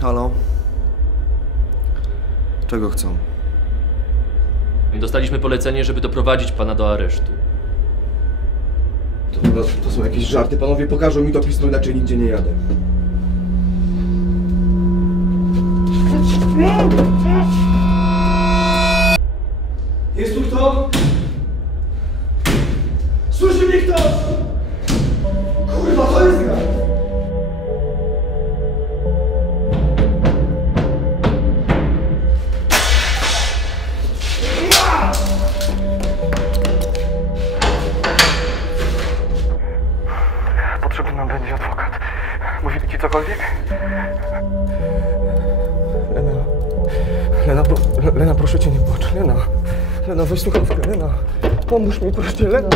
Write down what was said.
Halo? Czego chcą? Dostaliśmy polecenie, żeby doprowadzić pana do aresztu. To, to są jakieś żarty. Panowie pokażą mi to pismo, inaczej nigdzie nie jadę. Jest tu kto? Słyszy mnie ktoś? Potrzebny nam będzie adwokat. Mówili ci cokolwiek? Lena. Lena, pro, Lena, proszę cię, nie płacz. Lena. Lena, weź słuchawkę. Lena. Pomóż mi, proszę cię, Lena.